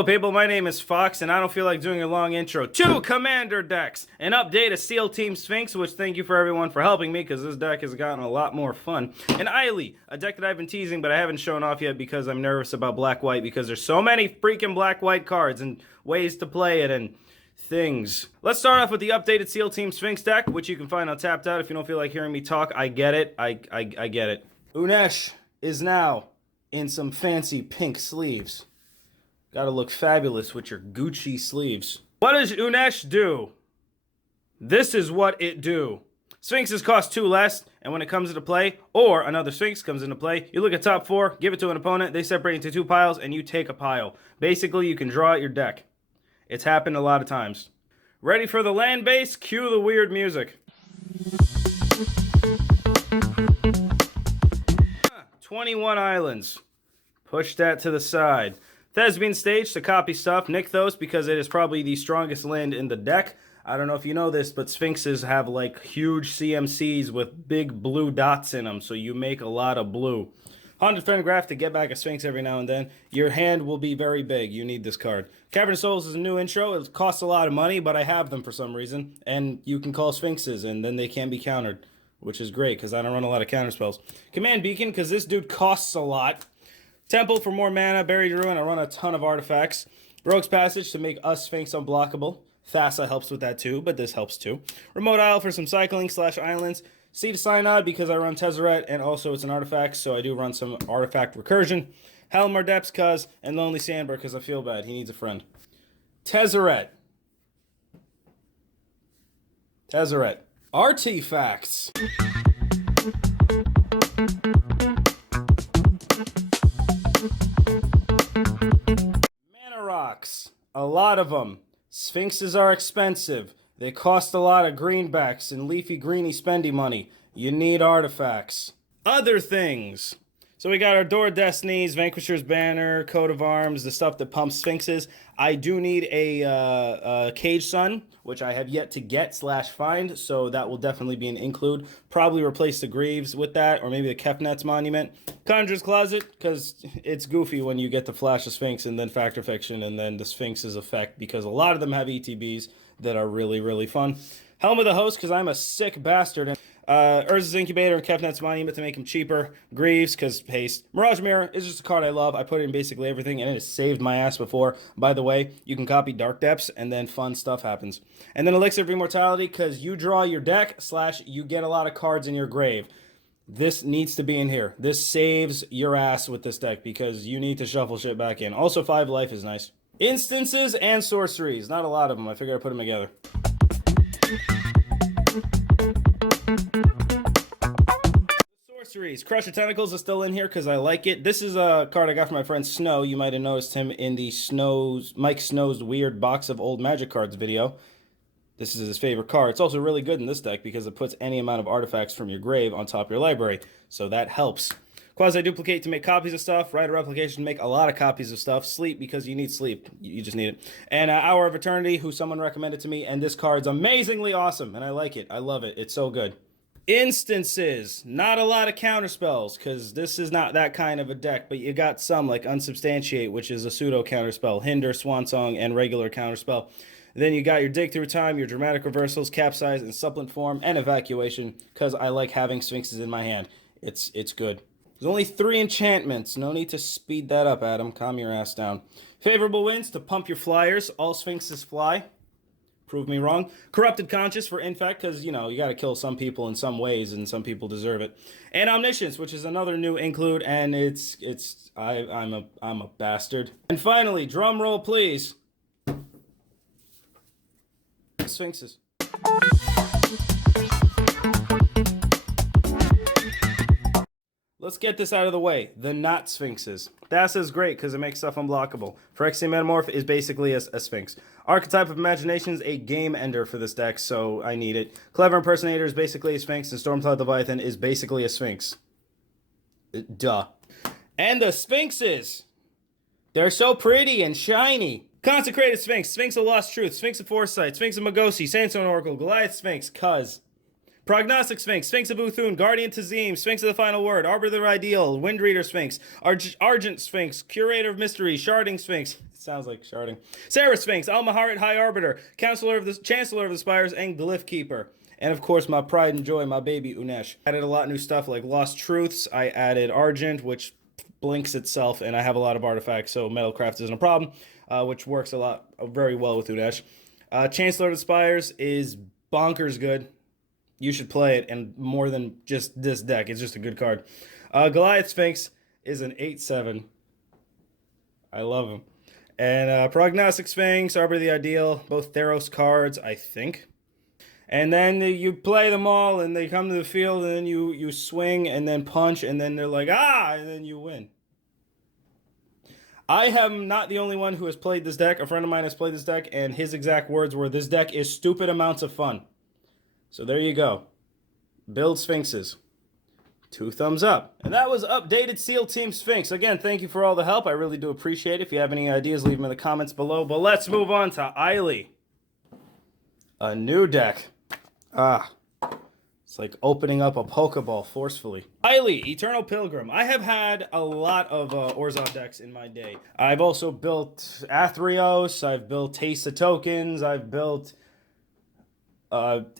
Hello people, my name is Fox and I don't feel like doing a long intro to Commander decks. An update, a SEAL Team Sphinx, which thank you for everyone for helping me because this deck has gotten a lot more fun. And Ayli, a deck that I've been teasing but I haven't shown off yet because I'm nervous about black-white because there's so many freaking black-white cards and ways to play it and things. Let's start off with the updated SEAL Team Sphinx deck, which you can find on Tapped Out. If you don't feel like hearing me talk, I get it. I get it. Unesh is now in some fancy pink sleeves. Gotta look fabulous with your Gucci sleeves. What does Unesh do? This is what it do. Sphinxes cost 2 less, and when it comes into play, or another Sphinx comes into play, you look at top 4, give it to an opponent, they separate into 2 piles, and you take a pile. Basically, you can draw out your deck. It's happened a lot of times. Ready for the land base? Cue the weird music. 21 islands. Push that to the side. Thespian Stage to copy stuff. Nick those because it is probably the strongest land in the deck. I don't know if you know this, but Sphinxes have like huge CMCs with big blue dots in them, so you make a lot of blue. 100 Fenograph to get back a Sphinx every now and then. Your hand will be very big. You need this card. Cavern of Souls is a new intro. It costs a lot of money, but I have them for some reason. And you can call Sphinxes, and then they can be countered, which is great because I don't run a lot of counter spells. Command Beacon, because this dude costs a lot. Temple for more mana. Buried Ruin, I run a ton of artifacts. Rogue's Passage to make us Sphinx unblockable. Thassa helps with that too, but this helps too. Remote Isle for some cycling / islands. Seed of Synod because I run Tezzeret, and also it's an artifact, so I do run some artifact recursion. Helmar Depths, cuz, and Lonely Sandber because I feel bad. He needs a friend. Tezzeret. Artifacts. Mana rocks. A lot of them. Sphinxes are expensive. They cost a lot of greenbacks and leafy greeny spendy money. You need artifacts. Other things. So we got our Door of Destinies, Vanquisher's Banner, Coat of Arms, the stuff that pumps Sphinxes. I do need a Cage Sun, which I have yet to get / find, so that will definitely be an include. Probably replace the Greaves with that, or maybe the Kefnet's Monument. Conjurer's Closet, because it's goofy when you get the Flash of Sphinx and then Factor Fiction and then the Sphinx's effect, because a lot of them have ETBs that are really, really fun. Helm of the Host, because I'm a sick bastard. Urz's Incubator and Kefnet's Monument to make him cheaper. Greaves, because haste. Mirage Mirror is just a card I love. I put it in basically everything, and it has saved my ass before. By the way, you can copy Dark Depths, and then fun stuff happens. And then Elixir of Immortality, because you draw your deck / you get a lot of cards in your grave. This needs to be in here. This saves your ass with this deck, because you need to shuffle shit back in. Also, 5 life is nice. Instances and sorceries. Not a lot of them. I figured I'd put them together. Sorceries. Crush of Tentacles is still in here because I like it. This is a card I got from my friend Snow. You might have noticed him in the Mike Snow's weird box of old Magic cards video. This is his favorite card. It's also really good in this deck because it puts any amount of artifacts from your grave on top of your library. So that helps. Quasi-Duplicate to make copies of stuff. Rite of Replication to make a lot of copies of stuff. Sleep because you need sleep. You just need it. And Hour of Eternity, who someone recommended to me. And this card's amazingly awesome. And I like it. I love it. It's so good. Instances. Not a lot of counterspells because this is not that kind of a deck. But you got some like Unsubstantiate, which is a pseudo counterspell. Hinder, Swansong, and regular counterspell. Then you got your Dig Through Time, your Dramatic Reversals, Capsize, and Supplant Form, and Evacuation because I like having Sphinxes in my hand. It's good. There's only 3 enchantments. No need to speed that up, Adam. Calm your ass down. Favorable winds to pump your flyers. All Sphinxes fly. Prove me wrong. Corrupted Conscience for Infect, because, you know, you got to kill some people in some ways, and some people deserve it. And Omniscience, which is another new include, and I'm a bastard. And finally, drum roll, please. Sphinxes. Let's get this out of the way. The not Sphinxes. Thassa is great because it makes stuff unblockable. Phyrexian Metamorph is basically a Sphinx. Archetype of Imagination is a game ender for this deck, so I need it. Clever Impersonator is basically a Sphinx, and Stormcloud Leviathan is basically a Sphinx. Duh. And the Sphinxes! They're so pretty and shiny. Consecrated Sphinx, Sphinx of Lost Truth, Sphinx of Foresight, Sphinx of Magosi, Sandstone Oracle, Goliath Sphinx, cuz. Prognostic Sphinx, Sphinx of Uthun, Guardian Tazim, Sphinx of the Final Word, Arbiter of Ideal, Windreader Sphinx, Argent Sphinx, Curator of Mystery, Sharding Sphinx. It sounds like sharding. Sarah Sphinx, Almaharit High Arbiter, Chancellor of the Spires, and Glyph Keeper. And of course, my pride and joy, my baby Unesh. Added a lot of new stuff like Lost Truths. I added Argent, which blinks itself, and I have a lot of artifacts, so Metalcraft isn't a problem, which works very well with Unesh. Chancellor of the Spires is bonkers good. You should play it, and more than just this deck. It's just a good card. Goliath Sphinx is an 8/7. I love him. And Prognostic Sphinx, Arbiter of the Ideal, both Theros cards, I think. And then you play them all, and they come to the field, and then you swing, and then punch, and then they're like, ah, and then you win. I am not the only one who has played this deck. A friend of mine has played this deck, and his exact words were, this deck is stupid amounts of fun. So there you go. Build Sphinxes. 2 thumbs up. And that was Updated SEAL Team Sphinx. Again, thank you for all the help. I really do appreciate it. If you have any ideas, leave them in the comments below. But let's move on to Ayli. A new deck. It's like opening up a Pokeball forcefully. Ayli, Eternal Pilgrim. I have had a lot of Orzhov decks in my day. I've also built Athreos. I've built Taste of Tokens. I've built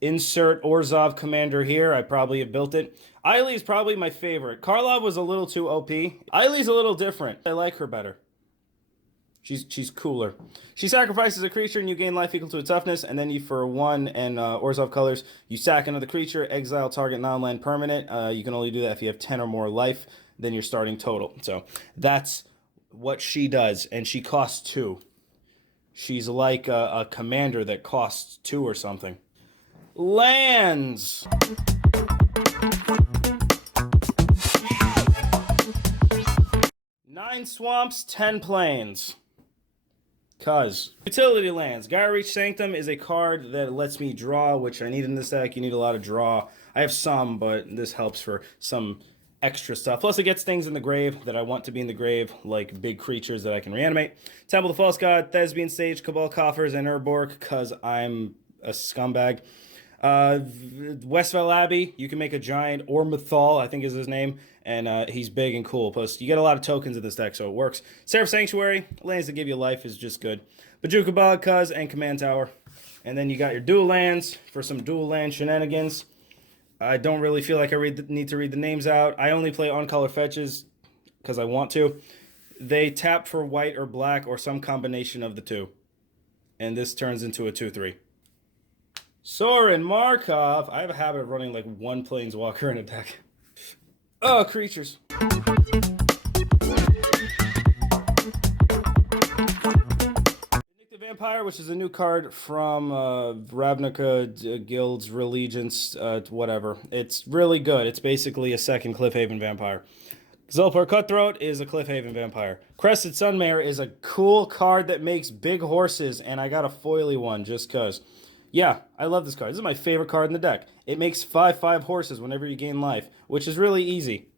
insert Orzhov commander here. I probably have built it. Ayli is probably my favorite. Karlov was a little too OP. Ayli's a little different. I like her better. She's cooler. She sacrifices a creature and you gain life equal to its toughness, and then you, for 1 and Orzhov colors, you sack another creature, exile target non-land permanent. You can only do that if you have 10 or more life than your starting total. So that's what she does, and she costs 2. She's like a commander that costs 2 or something. Lands! 9 swamps, 10 plains. Utility lands. Gyreach Sanctum is a card that lets me draw, which I need in this deck. You need a lot of draw. I have some, but this helps for some extra stuff. Plus, it gets things in the grave that I want to be in the grave, like big creatures that I can reanimate. Temple of the False God, Thespian Sage, Cabal Coffers, and Urborg, because I'm a scumbag. Westfell Abbey, you can make a giant, Ormethal, I think is his name, and he's big and cool. Plus, you get a lot of tokens in this deck, so it works. Seraph Sanctuary, lands that give you life is just good. Bajuka Bog, Cuz, and Command Tower. And then you got your dual lands for some dual land shenanigans. I don't really feel like I need to read the names out. I only play on-color fetches because I want to. They tap for white or black or some combination of the two. And this turns into a 2/3. Soren Markov. I have a habit of running like 1 Planeswalker in a deck. Oh, creatures. Vindictive Vampire, which is a new card from Ravnica Guild's Allegiance, whatever. It's really good. It's basically a second Cliffhaven Vampire. Zulpar Cutthroat is a Cliffhaven Vampire. Crested Sunmare is a cool card that makes big horses, and I got a foily one just because. Yeah, I love this card. This is my favorite card in the deck. It makes 5/5 horses whenever you gain life, which is really easy.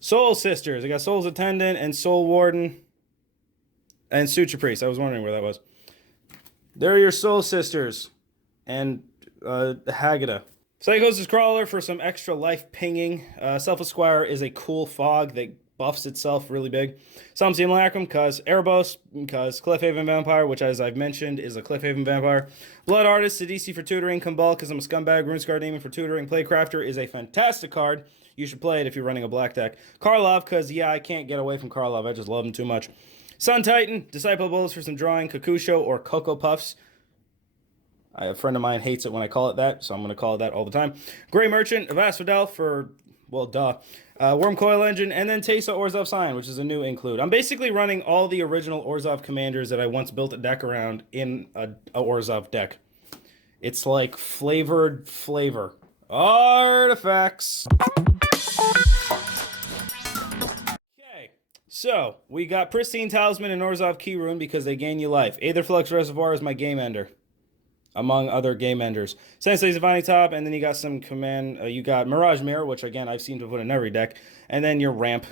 Soul Sisters. I got Soul's Attendant and Soul Warden and Suture Priest. I was wondering where that was. There are your Soul Sisters and Haggadah. Psychosis Crawler for some extra life pinging. Selfless Squire is a cool fog that buffs itself really big. Some Simulacrum, cause Erebos, cause Cliffhaven Vampire, which as I've mentioned is a Cliffhaven Vampire. Blood Artist, Sidisi for tutoring, Kumbal, because I'm a scumbag, Runescar Demon for tutoring. Playcrafter is a fantastic card. You should play it if you're running a black deck. Karlov, because yeah, I can't get away from Karlov. I just love him too much. Sun Titan, Disciple Bullets for some drawing, Kakusho or Cocoa Puffs. A friend of mine hates it when I call it that, so I'm going to call it that all the time. Grey Merchant, Avasfidel for, well, duh. Worm Coil Engine, and then Teysa Orzhov Sign, which is a new include. I'm basically running all the original Orzhov commanders that I once built a deck around in a Orzhov deck. It's like flavored flavor. Artifacts. Okay, so we got Pristine Talisman and Orzhov Key Rune because they gain you life. Aetherflux Reservoir is my game ender, among other game enders. Sensei's Divine Top, and then you got some command, you got Mirage Mirror, which again, I've seen to put in every deck, and then your Ramp.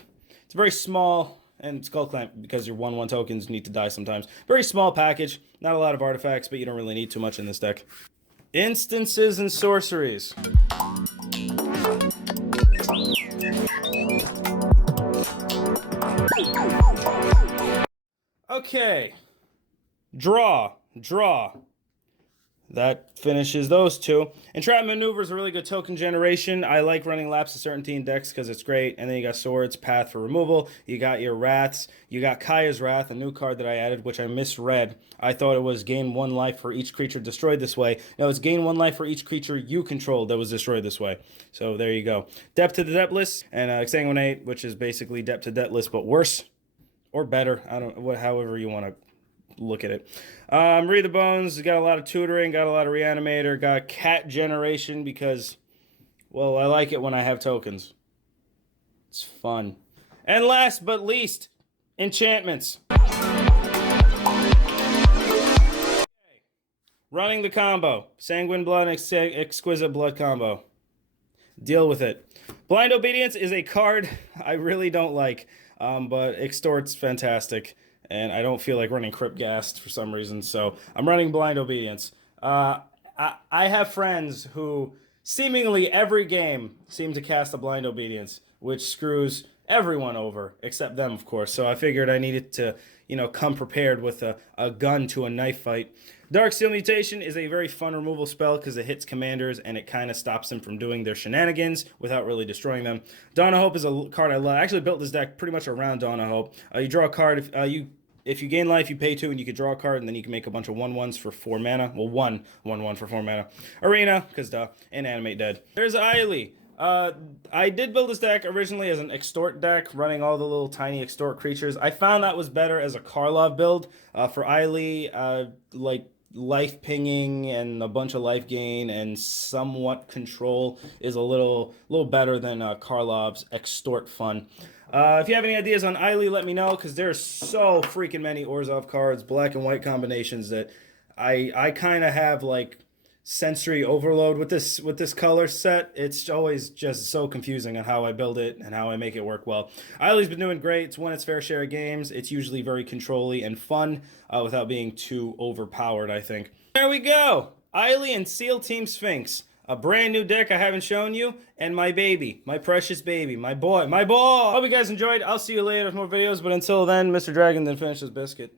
It's very small, and Skull Clamp, because your 1/1 tokens need to die sometimes. Very small package, not a lot of artifacts, but you don't really need too much in this deck. Instances and sorceries. Okay. Draw. That finishes those two. Entrapment Maneuver is a really good token generation. I like running Lapse of Certainty in decks because it's great. And then you got Swords, Path for removal. You got your Wraths. You got Kaya's Wrath, a new card that I added, which I misread. I thought it was gain 1 life for each creature destroyed this way. No, it's gain 1 life for each creature you controlled that was destroyed this way. So there you go. Depth to the Depthless and Exsanguinate, which is basically Depth to Depthless, but worse or better. I don't, however you want to look at it. Read the Bones, got a lot of tutoring, got a lot of reanimator, got cat generation because, well, I like it when I have tokens. It's fun. And last but least, enchantments. Running the combo. Sanguine Blood and Exquisite Blood combo. Deal with it. Blind Obedience is a card I really don't like, but Extort's fantastic. And I don't feel like running Crypt Ghast for some reason, so I'm running Blind Obedience. I have friends who seemingly every game seem to cast a Blind Obedience, which screws everyone over, except them, of course. So I figured I needed to, come prepared with a gun to a knife fight. Darksteel Mutation is a very fun removal spell because it hits commanders and it kind of stops them from doing their shenanigans without really destroying them. Dawn of Hope is a card I love. I actually built this deck pretty much around Dawn of Hope. You draw a card. If you gain life, you pay 2 and you can draw a card, and then you can make a bunch of 1/1s for 4 mana. Well, 1/1 for 4 mana. Arena, because duh, and Animate Dead. There's Ayli. I did build this deck originally as an Extort deck, running all the little tiny Extort creatures. I found that was better as a Karlov build. For Ayli, like life pinging and a bunch of life gain and somewhat control is a little better than Karlov's Extort fun. If you have any ideas on Ayli, let me know, because there's so freaking many Orzhov cards, black and white combinations, that I kind of have like sensory overload with this color set. It's always just so confusing on how I build it and how I make it work well. Ayli's been doing great. It's won its fair share of games. It's usually very control-y and fun without being too overpowered, I think. There we go. Ayli and Seal Team Sphinx. A brand new deck I haven't shown you, and my baby, my precious baby, my boy. Hope you guys enjoyed. I'll see you later with more videos, but until then, Mr. Dragon, then finish this biscuit.